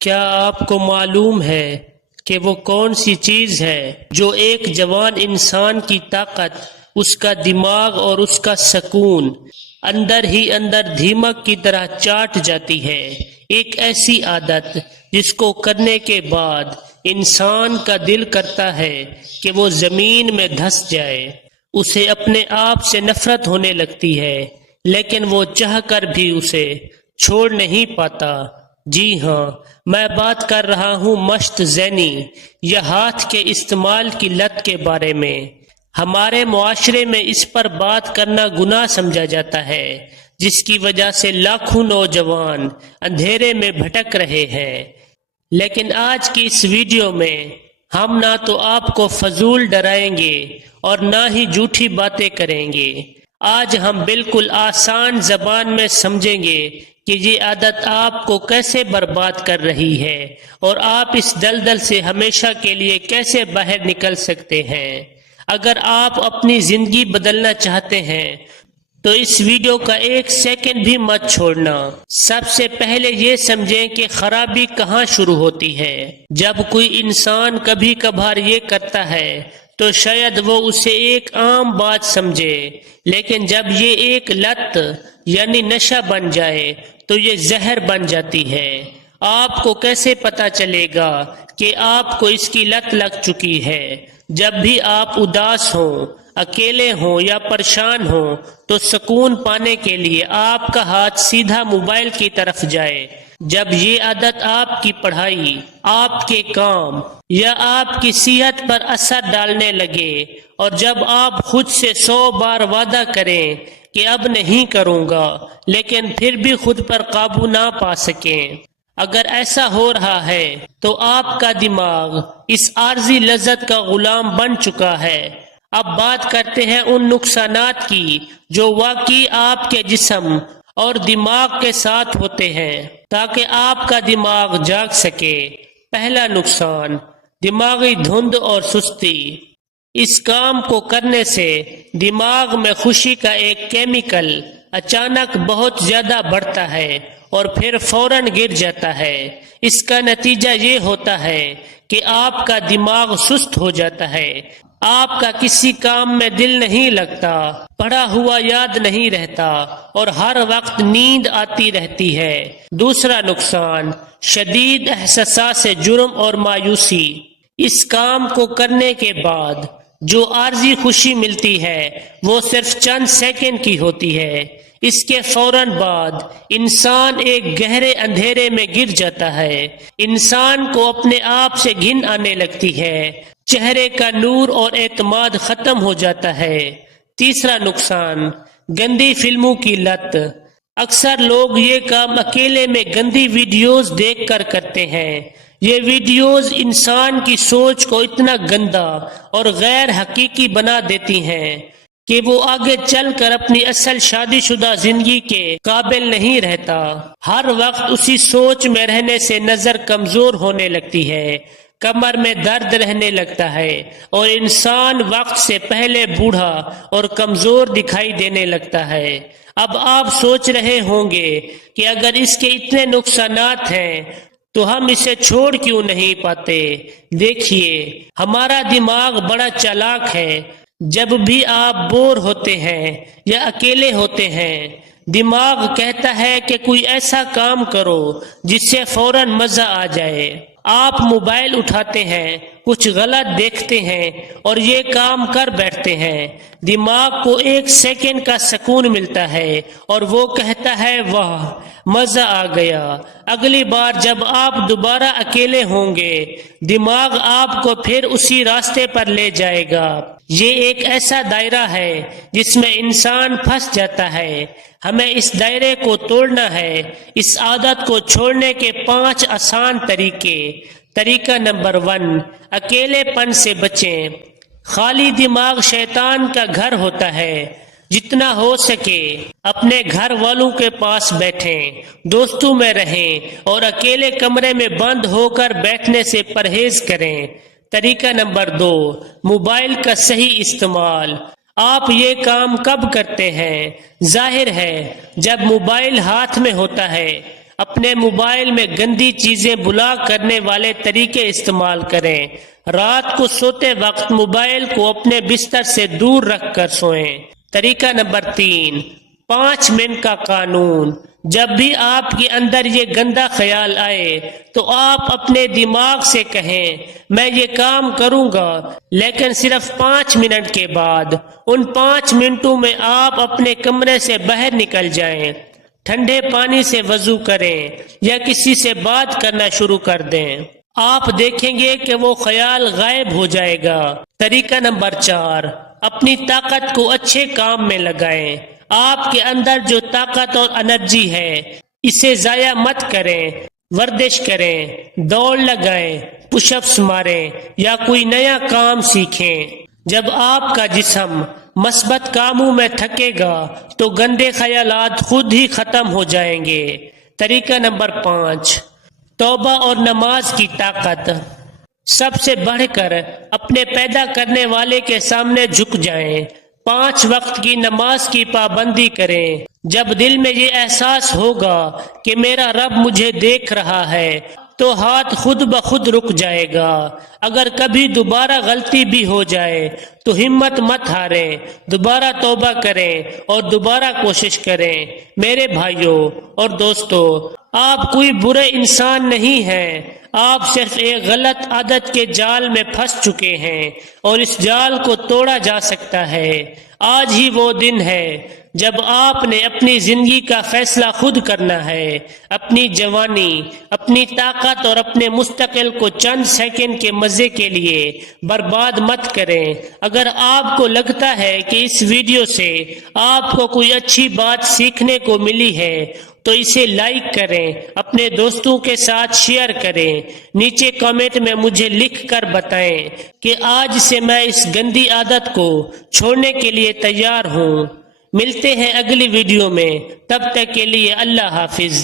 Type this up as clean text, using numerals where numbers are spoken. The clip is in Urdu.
کیا آپ کو معلوم ہے کہ وہ کون سی چیز ہے جو ایک جوان انسان کی طاقت، اس کا دماغ اور اس کا سکون اندر ہی اندر دھیمک کی طرح چاٹ جاتی ہے؟ ایک ایسی عادت جس کو کرنے کے بعد انسان کا دل کرتا ہے کہ وہ زمین میں دھس جائے، اسے اپنے آپ سے نفرت ہونے لگتی ہے، لیکن وہ چاہ کر بھی اسے چھوڑ نہیں پاتا۔ جی ہاں، میں بات کر رہا ہوں مشت ذہنی یا ہاتھ کے استعمال کی لت کے بارے میں۔ ہمارے معاشرے میں اس پر بات کرنا گناہ سمجھا جاتا ہے، جس کی وجہ سے لاکھوں نوجوان اندھیرے میں بھٹک رہے ہیں۔ لیکن آج کی اس ویڈیو میں ہم نہ تو آپ کو فضول ڈرائیں گے اور نہ ہی جھوٹی باتیں کریں گے۔ آج ہم بالکل آسان زبان میں سمجھیں گے کہ یہ عادت آپ کو کیسے برباد کر رہی ہے اور آپ اس دلدل سے ہمیشہ کے لیے کیسے باہر نکل سکتے ہیں۔ اگر آپ اپنی زندگی بدلنا چاہتے ہیں تو اس ویڈیو کا ایک سیکنڈ بھی مت چھوڑنا۔ سب سے پہلے یہ سمجھیں کہ خرابی کہاں شروع ہوتی ہے۔ جب کوئی انسان کبھی کبھار یہ کرتا ہے تو شاید وہ اسے ایک عام بات سمجھے، لیکن جب یہ ایک لت یعنی نشہ بن جائے تو یہ زہر بن جاتی ہے۔ آپ کو کیسے پتا چلے گا کہ آپ کو اس کی لت لگ چکی ہے؟ جب بھی آپ اداس ہوں، اکیلے ہوں یا پریشان ہوں تو سکون پانے کے لیے آپ کا ہاتھ سیدھا موبائل کی طرف جائے۔ جب یہ عادت آپ کی پڑھائی، آپ کے کام یا آپ کی صحت پر اثر ڈالنے لگے، اور جب آپ خود سے 100 بار وعدہ کریں کہ اب نہیں کروں گا لیکن پھر بھی خود پر قابو نہ پا سکیں، اگر ایسا ہو رہا ہے تو آپ کا دماغ اس عارضی لذت کا غلام بن چکا ہے۔ اب بات کرتے ہیں ان نقصانات کی جو واقعی آپ کے جسم اور دماغ کے ساتھ ہوتے ہیں تاکہ آپ کا دماغ جاگ سکے۔ پہلا نقصان، دماغی دھند اور سستی۔ اس کام کو کرنے سے دماغ میں خوشی کا ایک کیمیکل اچانک بہت زیادہ بڑھتا ہے اور پھر فوراً گر جاتا ہے۔ اس کا نتیجہ یہ ہوتا ہے کہ آپ کا دماغ سست ہو جاتا ہے، آپ کا کسی کام میں دل نہیں لگتا، پڑھا ہوا یاد نہیں رہتا اور ہر وقت نیند آتی رہتی ہے۔ دوسرا نقصان، شدید احساس جرم اور مایوسی۔ اس کام کو کرنے کے بعد جو عارضی خوشی ملتی ہے وہ صرف چند سیکنڈ کی ہوتی ہے۔ اس کے فوراً بعد انسان ایک گہرے اندھیرے میں گر جاتا ہے۔ انسان کو اپنے آپ سے گھن آنے لگتی ہے، چہرے کا نور اور اعتماد ختم ہو جاتا ہے۔ تیسرا نقصان، گندی فلموں کی لت۔ اکثر لوگ یہ کام اکیلے میں گندی ویڈیوز دیکھ کر کرتے ہیں۔ یہ ویڈیوز انسان کی سوچ کو اتنا گندا اور غیر حقیقی بنا دیتی ہیں کہ وہ آگے چل کر اپنی اصل شادی شدہ زندگی کے قابل نہیں رہتا۔ ہر وقت اسی سوچ میں رہنے سے نظر کمزور ہونے لگتی ہے، کمر میں درد رہنے لگتا ہے اور انسان وقت سے پہلے بوڑھا اور کمزور دکھائی دینے لگتا ہے۔ اب آپ سوچ رہے ہوں گے کہ اگر اس کے اتنے نقصانات ہیں تو ہم اسے چھوڑ کیوں نہیں پاتے؟ دیکھیے، ہمارا دماغ بڑا چالاک ہے۔ جب بھی آپ بور ہوتے ہیں یا اکیلے ہوتے ہیں، دماغ کہتا ہے کہ کوئی ایسا کام کرو جس سے فوراً مزہ آ جائے۔ آپ موبائل اٹھاتے ہیں، کچھ غلط دیکھتے ہیں اور یہ کام کر بیٹھتے ہیں۔ دماغ کو ایک سیکنڈ کا سکون ملتا ہے اور وہ کہتا ہے واہ، مزہ آ گیا۔ اگلی بار جب آپ دوبارہ اکیلے ہوں گے، دماغ آپ کو پھر اسی راستے پر لے جائے گا۔ یہ ایک ایسا دائرہ ہے جس میں انسان پھنس جاتا ہے۔ ہمیں اس دائرے کو توڑنا ہے۔ اس عادت کو چھوڑنے کے 5 آسان طریقے۔ طریقہ نمبر 1، اکیلے پن سے بچیں۔ خالی دماغ شیطان کا گھر ہوتا ہے۔ جتنا ہو سکے اپنے گھر والوں کے پاس بیٹھیں، دوستوں میں رہیں اور اکیلے کمرے میں بند ہو کر بیٹھنے سے پرہیز کریں۔ طریقہ نمبر 2، موبائل کا صحیح استعمال۔ آپ یہ کام کب کرتے ہیں؟ ظاہر ہے جب موبائل ہاتھ میں ہوتا ہے۔ اپنے موبائل میں گندی چیزیں بلاک کرنے والے طریقے استعمال کریں۔ رات کو سوتے وقت موبائل کو اپنے بستر سے دور رکھ کر سوئیں۔ طریقہ نمبر 3، 5 منٹ کا قانون۔ جب بھی آپ کے اندر یہ گندا خیال آئے تو آپ اپنے دماغ سے کہیں میں یہ کام کروں گا، لیکن صرف 5 منٹ کے بعد۔ ان 5 منٹوں میں آپ اپنے کمرے سے باہر نکل جائیں، ٹھنڈے پانی سے وضو کریں یا کسی سے بات کرنا شروع کر دیں۔ آپ دیکھیں گے کہ وہ خیال غائب ہو جائے گا۔ طریقہ نمبر 4، اپنی طاقت کو اچھے کام میں لگائیں۔ آپ کے اندر جو طاقت اور انرجی ہے اسے ضائع مت کریں۔ ورزش کریں، دوڑ لگائیں، پش اپس ماریں یا کوئی نیا کام سیکھیں۔ جب آپ کا جسم مثبت کاموں میں تھکے گا تو گندے خیالات خود ہی ختم ہو جائیں گے۔ طریقہ نمبر 5، توبہ اور نماز کی طاقت۔ سب سے بڑھ کر اپنے پیدا کرنے والے کے سامنے جھک جائیں۔ 5 وقت کی نماز کی پابندی کریں۔ جب دل میں یہ احساس ہوگا کہ میرا رب مجھے دیکھ رہا ہے تو ہاتھ خود بخود رک جائے گا۔ اگر کبھی دوبارہ غلطی بھی ہو جائے تو ہمت مت ہاریں، دوبارہ توبہ کریں اور دوبارہ کوشش کریں۔ میرے بھائیوں اور دوستو، آپ کوئی برے انسان نہیں ہیں، آپ صرف ایک غلط عادت کے جال میں پھنس چکے ہیں اور اس جال کو توڑا جا سکتا ہے۔ آج ہی وہ دن ہے جب آپ نے اپنی زندگی کا فیصلہ خود کرنا ہے۔ اپنی جوانی، اپنی طاقت اور اپنے مستقبل کو چند سیکنڈ کے مزے کے لیے برباد مت کریں۔ اگر آپ کو لگتا ہے کہ اس ویڈیو سے آپ کو کوئی اچھی بات سیکھنے کو ملی ہے تو اسے لائک کریں، اپنے دوستوں کے ساتھ شیئر کریں۔ نیچے کامنٹ میں مجھے لکھ کر بتائیں کہ آج سے میں اس گندی عادت کو چھوڑنے کے لیے تیار ہوں۔ ملتے ہیں اگلی ویڈیو میں، تب تک کے لیے اللہ حافظ۔